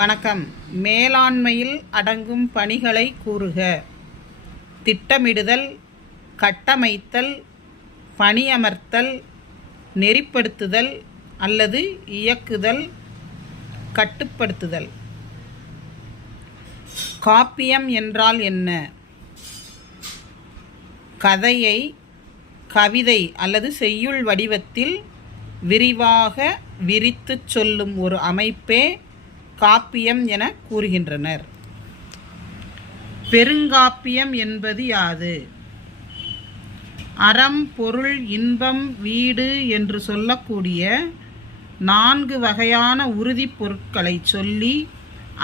வணக்கம். மேலாண்மையில் அடங்கும் பணிகளை கூறுக. திட்டமிடுதல், கட்டமைத்தல், பணியமர்த்தல், நெறிப்படுத்துதல் அல்லது இயக்குதல், கட்டுப்படுத்துதல். காப்பியம் என்றால் என்ன? கதையை கவிதை அல்லது செய்யுள் வடிவத்தில் விரிவாக விரித்துச் சொல்லும் ஒரு அமைப்பே காப்பியம் என கூறுகின்றனர். பெருங்காப்பியம் என்பது யாது? அறம், பொருள், இன்பம், வீடு என்று சொல்லக்கூடிய 4 வகையான உறுதிப் பொருட்களை சொல்லி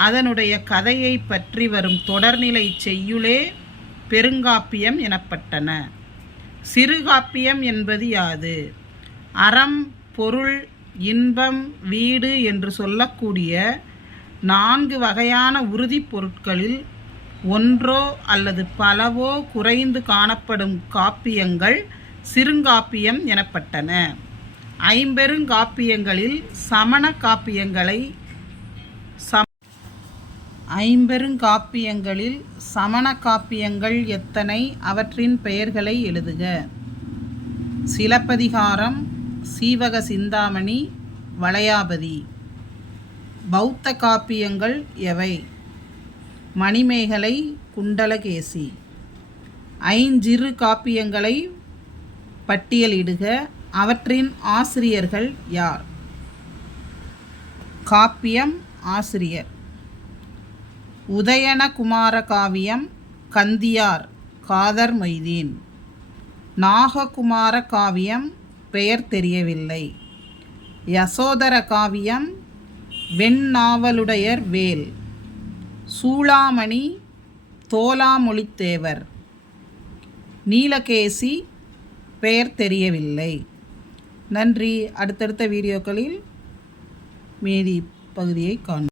அதனுடைய கதையை பற்றி வரும் தொடர்நிலை செய்யுளே பெருங்காப்பியம் எனப்பட்டன. சிறுகாப்பியம் என்பது யாது? அறம், பொருள், இன்பம், வீடு என்று சொல்லக்கூடிய 4 வகையான உறுதிப் பொருட்களில் ஒன்றோ அல்லது பலவோ குறைந்து காணப்படும் காப்பியங்கள் சிறுங்காப்பியம் எனப்பட்டன. ஐம்பெருங்காப்பியங்களில் சமண காப்பியங்கள் எத்தனை? அவற்றின் பெயர்களை எழுதுக. சிலப்பதிகாரம், சீவக சிந்தாமணி, வளையாபதி. பௌத்த காப்பியங்கள் எவை? மணிமேகலை, குண்டலகேசி. ஐஞ்சிறு காப்பியங்களை பட்டியலிடுக. அவற்றின் ஆசிரியர்கள் யார்? காப்பியம் ஆசிரியர். உதயன குமார காவியம் கந்தியார் காதர் மொய்தீன். நாககுமார காவியம் பெயர் தெரியவில்லை. யசோதர காவியம் வெண்ணாவலுடையர் வேல். சூளாமணி தோலாமொழித்தேவர். நீலகேசி பெயர் தெரியவில்லை. நன்றி. அடுத்தடுத்த வீடியோக்களில் மீதி பகுதியை காண்போம்.